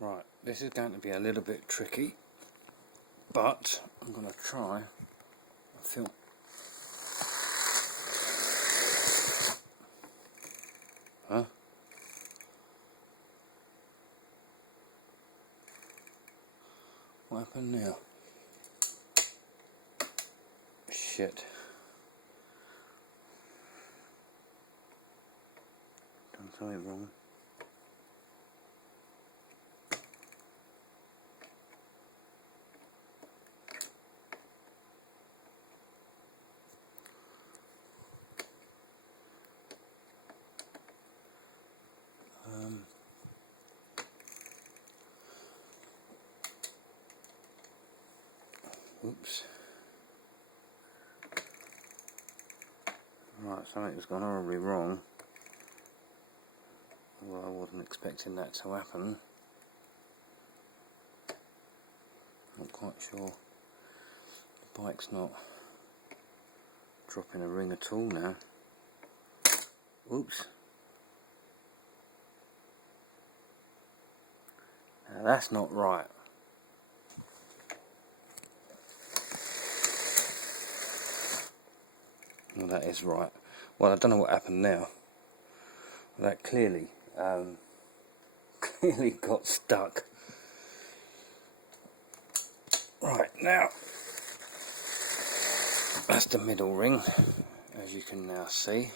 Right, this is going to be a little bit tricky, but I'm going to try and feel. Huh? What happened now? Shit. Done something wrong. Oops. Right, something's gone horribly wrong. Well, I wasn't expecting that to happen. Not quite sure. The bike's not dropping a ring at all now. Oops. Now that's not right. Well, that is right. Well, I don't know what happened now. That clearly clearly got stuck. Right, now that's the middle ring, as you can now see.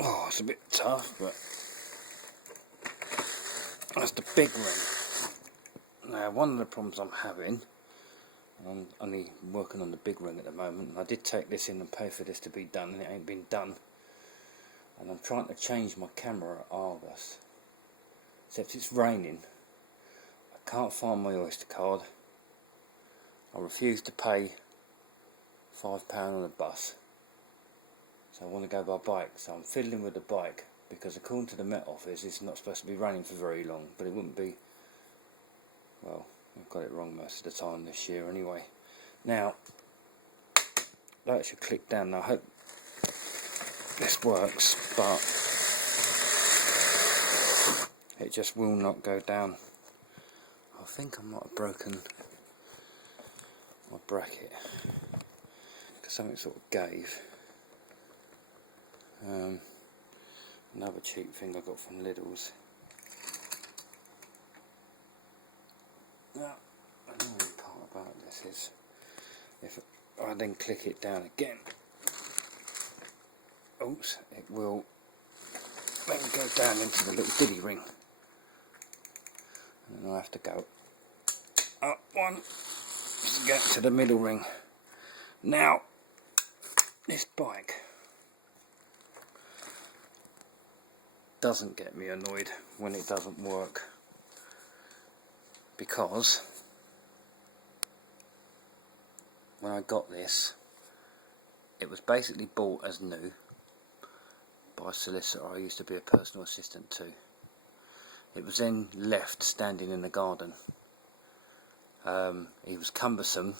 Oh, it's a bit tough, but that's the big ring. Now, one of the problems I'm having, I'm only working on the big ring at the moment, and I did take this in and pay for this to be done, and it ain't been done. And I'm trying to change my camera at Argos, except it's raining. I can't find my Oyster card. I refuse to pay £5 on the bus, so I want to go by bike. So I'm fiddling with the bike, because according to the Met Office it's not supposed to be raining for very long, but it wouldn't be. Well, I've got it wrong most of the time this year anyway. Now, that should click down. Now I hope this works, but it just will not go down. I think I might have broken my bracket, because something sort of gave. Another cheap thing I got from Lidl's. Now, another part about this is, if I then click it down again, oops, it will then go down into the little diddy ring, and then I have to go up one to get to the middle ring. Now, this bike doesn't get me annoyed when it doesn't work, because when I got this, it was basically bought as new by a solicitor I used to be a personal assistant to. It was then left standing in the garden. He was cumbersome.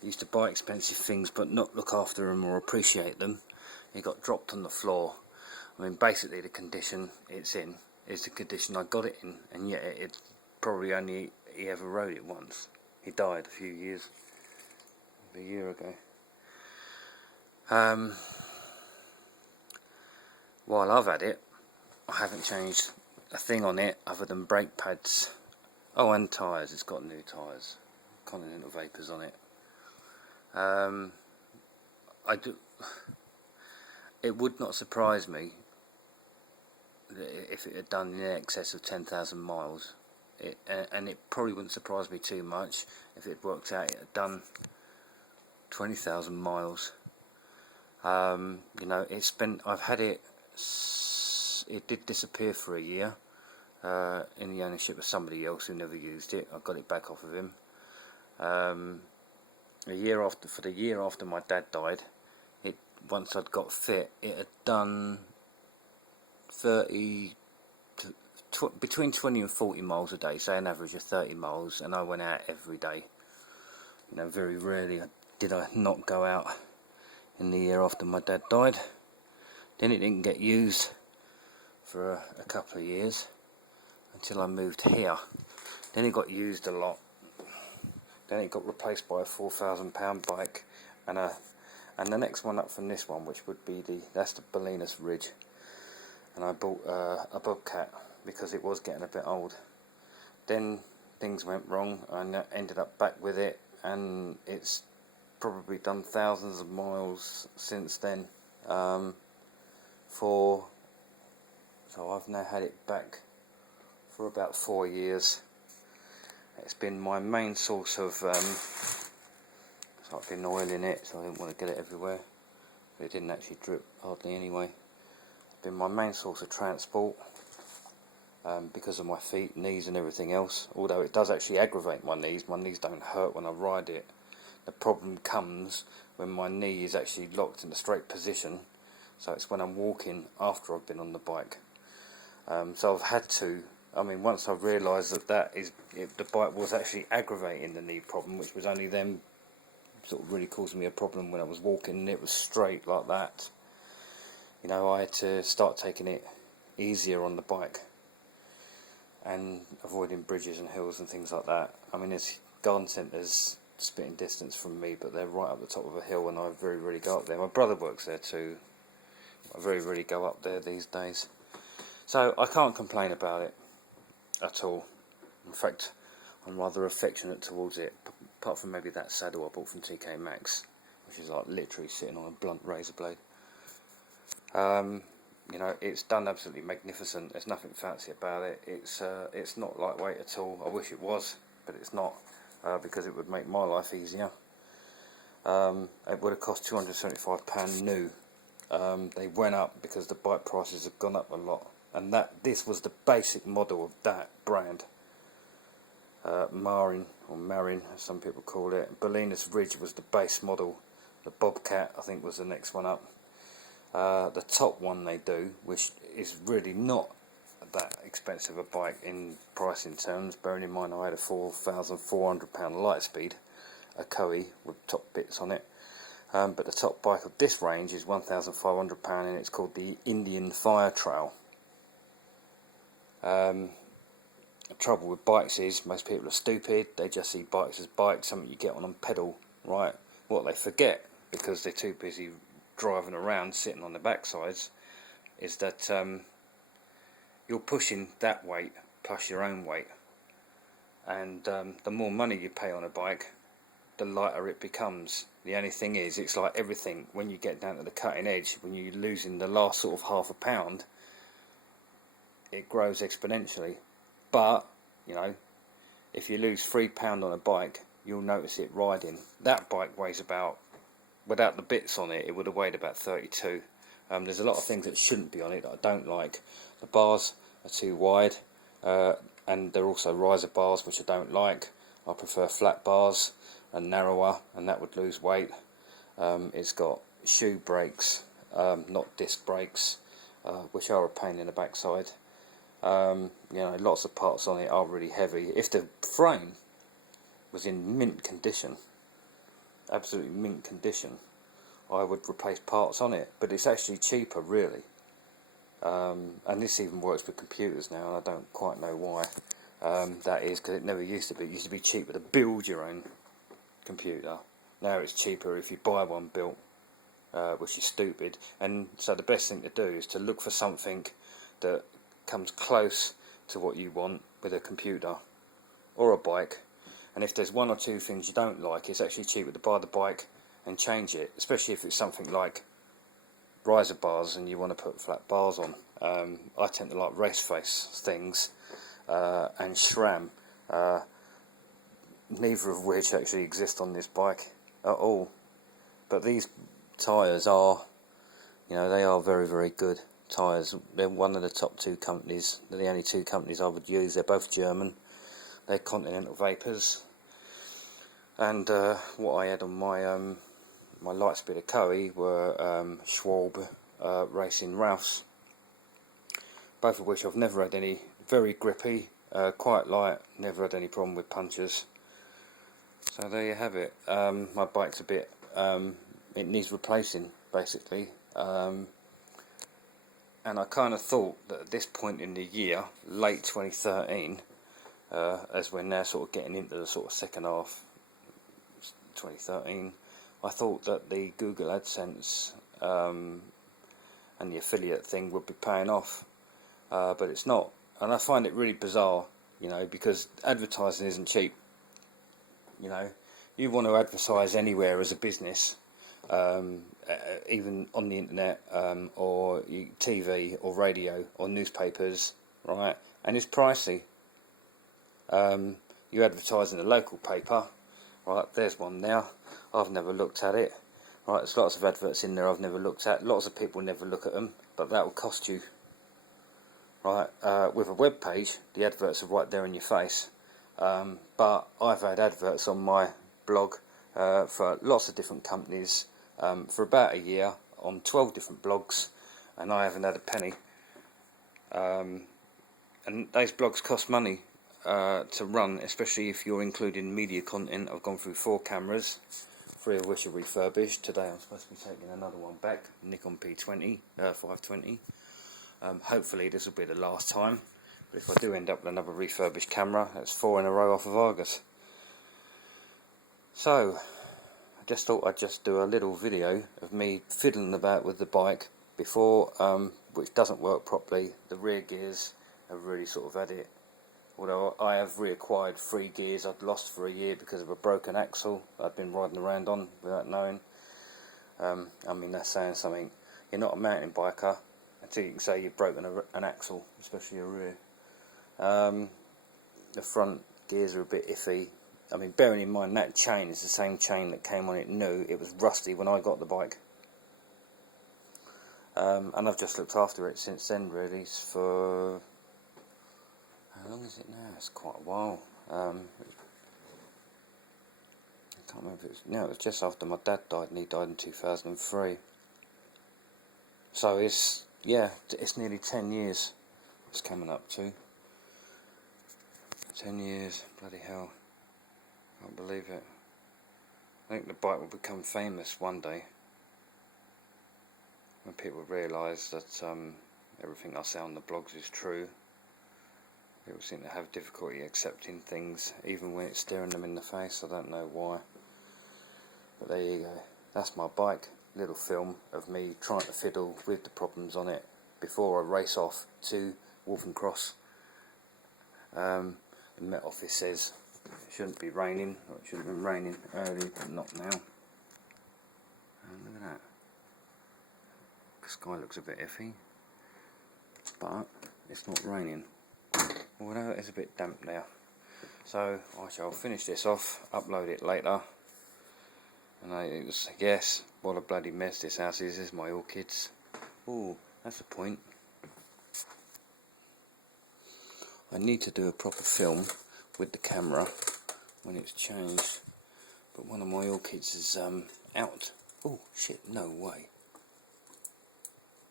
He used to buy expensive things but not look after them or appreciate them. He got dropped on the floor. I mean, basically the condition it's in is the condition I got it in, and yet it probably only he ever rode it once. He died a year ago. While I've had it, I haven't changed a thing on it other than brake pads. Oh, and tyres. It's got new tyres, Continental Vapors on it. It would not surprise me if it had done in excess of 10,000 miles. And it probably wouldn't surprise me too much if it worked out it had done 20,000 miles. You know, I've had it. It did disappear for a year in the ownership of somebody else who never used it. I got it back off of him. For the year after my dad died, once I'd got fit, it had done between 20 and 40 miles a day, say an average of 30 miles, and I went out every day. You know, very rarely did I not go out in the year after my dad died. Then it didn't get used for a couple of years until I moved here. Then it got used a lot. Then it got replaced by a £4,000 bike and the next one up from this one, which would be that's the Bolinas Ridge. And I bought a Bobcat because it was getting a bit old. Then things went wrong and I ended up back with it, and it's probably done thousands of miles since then. So I've now had it back for about 4 years. It's been my main source of so I've been oiling it, so I didn't want to get it everywhere, but it didn't actually drip hardly anyway. It's been my main source of transport because of my feet, knees and everything else, although it does actually aggravate my knees. My knees don't hurt when I ride it. The problem comes when my knee is actually locked in a straight position, so it's when I'm walking after I've been on the bike. So I've had to, once I realised that the bike was actually aggravating the knee problem, which was only then sort of really causing me a problem when I was walking and it was straight like that. I had to start taking it easier on the bike and avoiding bridges and hills and things like that. There's garden centres spitting distance from me, but they're right up the top of a hill and I very rarely go up there. My brother works there too. I very rarely go up there these days. So I can't complain about it at all. In fact, I'm rather affectionate towards it, apart from maybe that saddle I bought from TK Maxx, which is like literally sitting on a blunt razor blade. It's done absolutely magnificent. There's nothing fancy about it. It's not lightweight at all. I wish it was, but it's not, because it would make my life easier. It would have cost £275 new. They went up because the bike prices have gone up a lot, and this was the basic model of that brand. Marin, or Marin as some people call it. Bolinas Ridge was the base model. The Bobcat I think was the next one up. The top one they do, which is really not that expensive a bike in pricing terms, bearing in mind I had a £4,400 Lightspeed, a Koei with top bits on it. But the top bike of this range is £1,500 and it's called the Indian Fire Trail. The trouble with bikes is most people are stupid. They just see bikes as bikes, something you get on and pedal, right? What they forget, because they're too busy driving around sitting on the backsides, is that you're pushing that weight plus your own weight, and the more money you pay on a bike, the lighter it becomes. The only thing is, it's like everything, when you get down to the cutting edge, when you're losing the last sort of half a pound, it grows exponentially. But if you lose £3 on a bike, you'll notice it riding. That bike weighs about, without the bits on it, it would have weighed about 32. There's a lot of things that shouldn't be on it that I don't like. The bars are too wide, and they're also riser bars, which I don't like. I prefer flat bars and narrower, and that would lose weight. It's got shoe brakes, not disc brakes, which are a pain in the backside. Lots of parts on it are really heavy. If the frame was in mint condition, absolutely mint condition, I would replace parts on it, but it's actually cheaper really. And this even works with computers now, and I don't quite know why. That is because it never used to be. It used to be cheaper to build your own computer. Now it's cheaper if you buy one built, which is stupid. And so the best thing to do is to look for something that comes close to what you want with a computer or a bike. And if there's one or two things you don't like, it's actually cheaper to buy the bike and change it, especially if it's something like riser bars and you want to put flat bars on. I tend to like race face things and SRAM, neither of which actually exist on this bike at all. But these tyres are, they are very, very good tyres. They're one of the top two companies. They're the only two companies I would use. They're both German. They're Continental Vapors. And what I had on my Lightspeed Koei were Schwalbe Racing Rouse, both of which I've never had any. Very grippy, quite light, never had any problem with punctures. So there you have it. My bike's a bit, it needs replacing basically. and I kind of thought that at this point in the year, late 2013, as we're now sort of getting into the sort of second half 2013, I thought that the Google AdSense and the affiliate thing would be paying off, but it's not. And I find it really bizarre, you know, because advertising isn't cheap. You know, you want to advertise anywhere as a business, even on the internet, or TV or radio or newspapers, right? And it's pricey. You advertise in a local paper, right? There's one now. I've never looked at it. Right, there's lots of adverts in there I've never looked at. Lots of people never look at them, but that will cost you. Right, with a web page, the adverts are right there in your face. But I've had adverts on my blog for lots of different companies for about a year on 12 different blogs, and I haven't had a penny. And those blogs cost money to run, especially if you're including media content. I've gone through 4 cameras, 3 of which are refurbished. Today I'm supposed to be taking another one back, Nikon P20, 520. Hopefully this will be the last time, but if I do end up with another refurbished camera, that's 4 in a row off of Argus. So I just thought I'd just do a little video of me fiddling about with the bike before, which doesn't work properly. The rear gears have really sort of had it. Although I have reacquired 3 gears I'd lost for a year because of a broken axle I'd been riding around on without knowing. I mean, that's saying something. You're not a mountain biker until you can say you've broken an axle, especially a rear. The front gears are a bit iffy. I mean, bearing in mind that chain is the same chain that came on it new. It was rusty when I got the bike. And I've just looked after it since then, really. It's for... how long is it now? It's quite a while. I can't remember if it was... no, it was just after my dad died, and he died in 2003. So it's... yeah, it's nearly 10 years it's coming up to. 10 years, bloody hell. Can't believe it. I think the bike will become famous one day, when people realise that everything I say on the blogs is true. People seem to have difficulty accepting things, even when it's staring them in the face. I don't know why. But there you go. That's my bike. Little film of me trying to fiddle with the problems on it before I race off to Waltham Cross. The Met Office says it shouldn't be raining, or it should have been raining early, but not now. And look at that. The sky looks a bit iffy, but it's not raining. Although it is a bit damp now. So I shall finish this off, upload it later. And it was, yes, what a bloody mess this house is. This is my orchids. Ooh, that's the point. I need to do a proper film with the camera when it's changed. But one of my orchids is out. Oh shit, no way.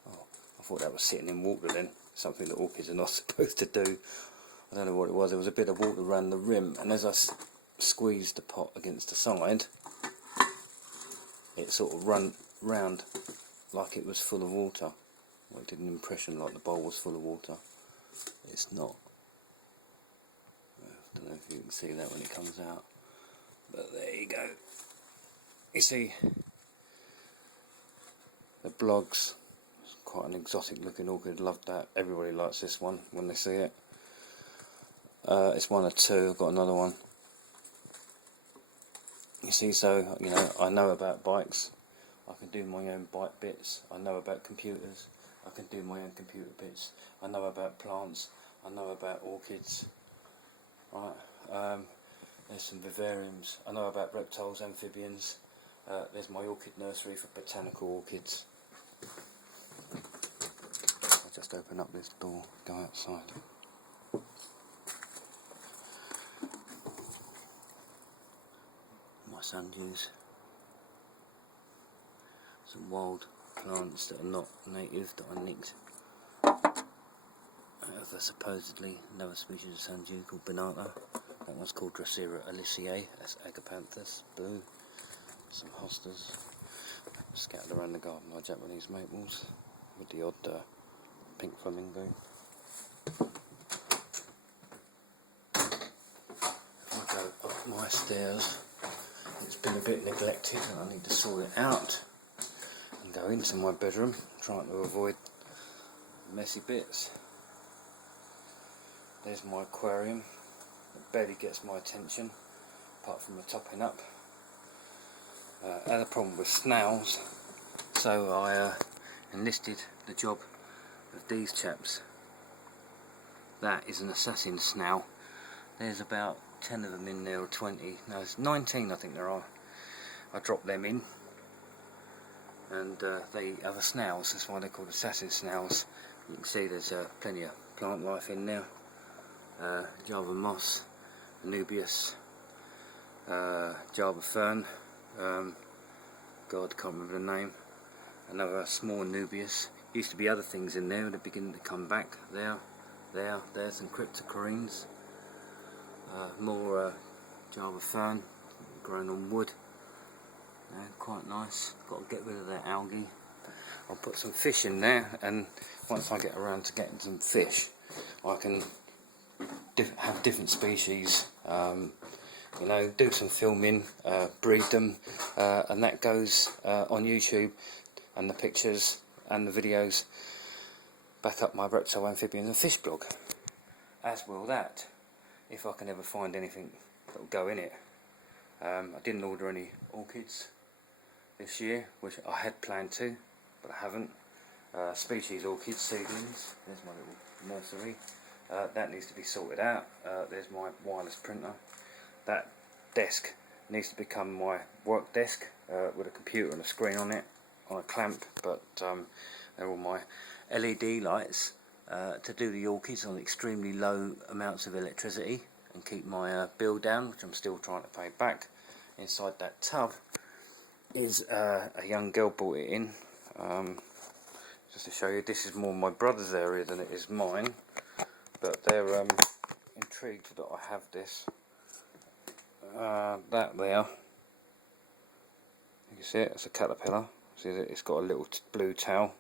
Oh, I thought that was sitting in water then. Something that orchids are not supposed to do. I don't know what it was. There was a bit of water around the rim, and as I squeezed the pot against the side, it sort of ran round like it was full of water. Well, it did an impression like the bowl was full of water. It's not. I don't know if you can see that when it comes out, but there you go. You see, the blogs. It's quite an exotic looking orchid. Loved that. Everybody likes this one when they see it. It's one or two. I've got another one. You see, so you know, I know about bikes. I can do my own bike bits. I know about computers. I can do my own computer bits. I know about plants. I know about orchids. Right. There's some vivariums. I know about reptiles, amphibians. There's my orchid nursery for botanical orchids. I'll just open up this door, go outside. My sundews. Some wild plants that are not native that I nicked. There's supposedly another species of sundew called Banata. That one's called Drosera aliciae. That's Agapanthus. Blue. Some hostas scattered around the garden like Japanese maples, with the odd flamingo. If I go up my stairs, it's been a bit neglected and I need to sort it out and go into my bedroom, trying to avoid messy bits. There's my aquarium. It barely gets my attention apart from the topping up. I had a problem with snails, so I enlisted the job of these chaps. That is an assassin snail. There's about 10 of them in there, or 20. No, it's 19 I think there are. I dropped them in, and they are the snails. That's why they're called assassin snails. You can see there's plenty of plant life in there. Java moss, Anubias, Java fern, God, can't remember the name. Another small Anubias. Used to be other things in there, they're beginning to come back. There's some cryptocorenes. More Java fern, grown on wood. Quite nice. Got to get rid of that algae. I'll put some fish in there, and once I get around to getting some fish, I can have different species, you know, do some filming, breed them, and that goes on YouTube, and the pictures and the videos back up my reptile, amphibians and fish blog, as will that, if I can ever find anything that will go in it. I didn't order any orchids this year, which I had planned to, but I haven't. Species orchids, seedlings. There's my little nursery. That needs to be sorted out. There's my wireless printer. That desk needs to become my work desk with a computer and a screen on it, on a clamp, but they're all my LED lights to do the orchids on extremely low amounts of electricity and keep my bill down, which I'm still trying to pay back. Inside that tub is a young girl brought it in. Just to show you, this is more my brother's area than it is mine, but they're intrigued that I have this. That there, you can see it, it's a caterpillar. See that it's got a little blue tail,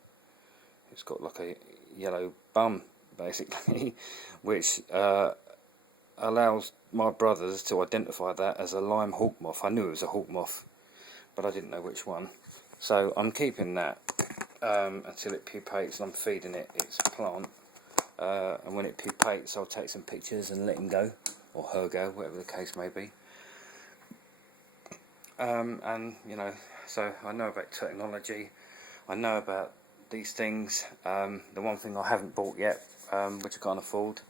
it's got like a yellow bum basically, which allows my brothers to identify that as a lime hawk moth. I knew it was a hawk moth, but I didn't know which one, so I'm keeping that until it pupates, and I'm feeding it its plant, and when it pupates I'll take some pictures and let him go, or her go, whatever the case may be. And you know, so I know about technology, I know about these things. The one thing I haven't bought yet, which I can't afford,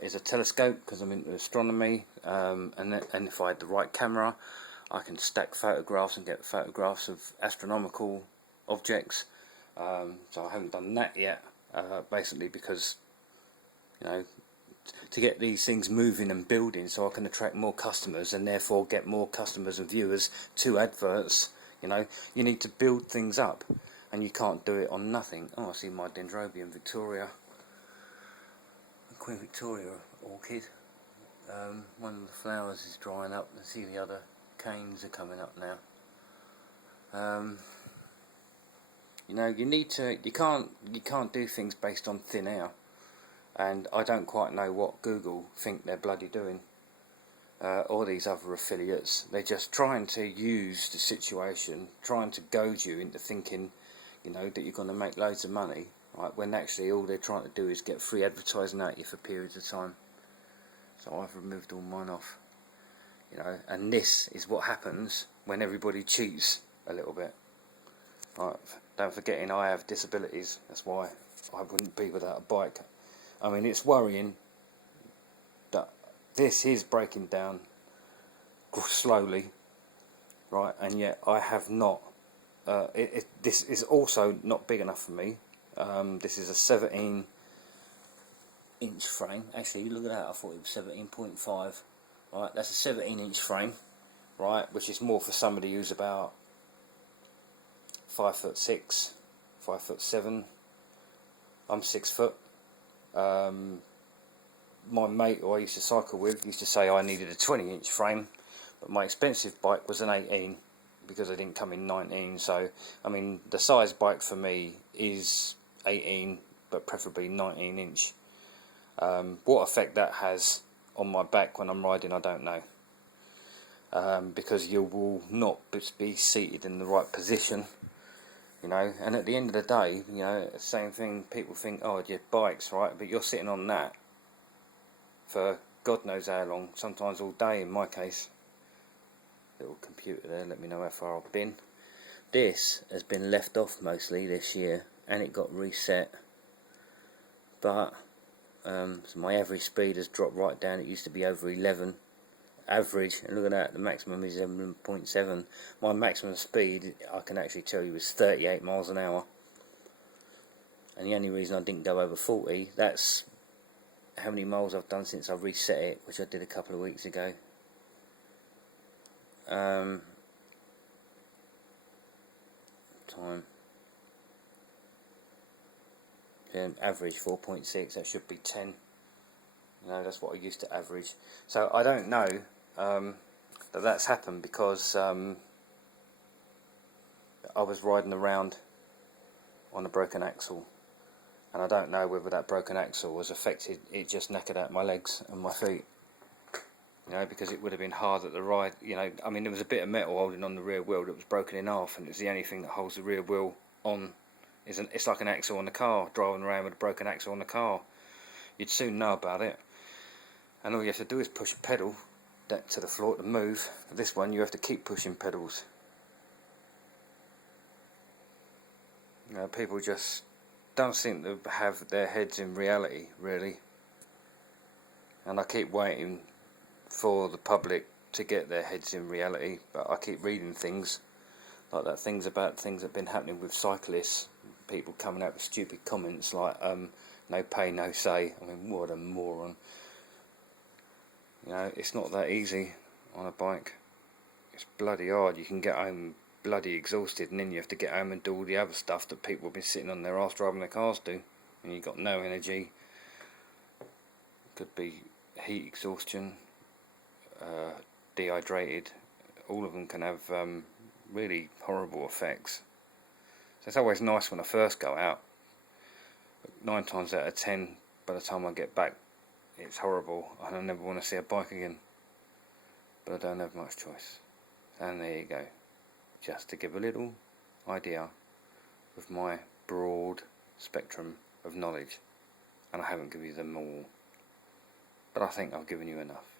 is a telescope, because I'm into astronomy, and if I had the right camera I can stack photographs and get photographs of astronomical objects. So I haven't done that yet, basically because, you know, to get these things moving and building so I can attract more customers and therefore get more customers and viewers to adverts. You know, you need to build things up, and you can't do it on nothing. Oh, I see my Dendrobium Victoria, Queen Victoria orchid. One of the flowers is drying up, and see the other canes are coming up now. You know, you can't do things based on thin air, and I don't quite know what Google think they're bloody doing, or these other affiliates. They're just trying to use the situation, trying to goad you into thinking, you know, that you're going to make loads of money, right, when actually all they're trying to do is get free advertising out you for periods of time. So I've removed all mine off, you know, and this is what happens when everybody cheats a little bit. Right, don't forgetting I have disabilities, that's why I wouldn't be without a bike. I mean, it's worrying that this is breaking down slowly, right, and yet I have not, this is also not big enough for me. This is a 17 inch frame. Actually, look at that, I thought it was 17.5. Right, that's a 17 inch frame, right, which is more for somebody who's about 5'6", 5'7". I'm 6 foot. My mate who I used to cycle with used to say I needed a 20 inch frame, but my expensive bike was an 18 because I didn't come in 19. So I mean, the size bike for me is 18 but preferably 19 inch. What effect that has on my back when I'm riding, I don't know, because you will not be seated in the right position, you know. And at the end of the day, you know, same thing, people think, oh, your bike's right, but you're sitting on that for God knows how long, sometimes all day in my case. Little computer there, let me know how far I've been. This has been left off mostly this year, and it got reset, but so my average speed has dropped right down. It used to be over 11 average, and look at that, the maximum is 11.7. My maximum speed, I can actually tell you, is 38 miles an hour, and the only reason I didn't go over 40, that's how many miles I've done since I reset it, which I did a couple of weeks ago. Time, then average 4.6, that should be 10. You know, that's what I used to average. So I don't know that that's happened because I was riding around on a broken axle, and I don't know whether that broken axle was affected. It just knackered out my legs and my feet, you know, because it would have been hard at the ride, you know. I mean, there was a bit of metal holding on the rear wheel that was broken in half, and it's the only thing that holds the rear wheel on. It's like an axle on the car, driving around with a broken axle on the car. You'd soon know about it, and all you have to do is push a pedal that to the floor to move. This one, you have to keep pushing pedals. You know, people just don't seem to have their heads in reality, really. And I keep waiting for the public to get their heads in reality, but I keep reading things like that, things about things that have been happening with cyclists, people coming out with stupid comments like no pay, no say. I mean, what a moron. You know, it's not that easy on a bike. It's bloody hard. You can get home bloody exhausted, and then you have to get home and do all the other stuff that people have been sitting on their arse driving their cars do, and you've got no energy. Could be heat exhaustion, dehydrated. All of them can have really horrible effects. So it's always nice when I first go out, but 9 times out of 10 by the time I get back it's horrible and I never want to see a bike again, but I don't have much choice. And there you go, just to give a little idea of my broad spectrum of knowledge, and I haven't given you them all, but I think I've given you enough.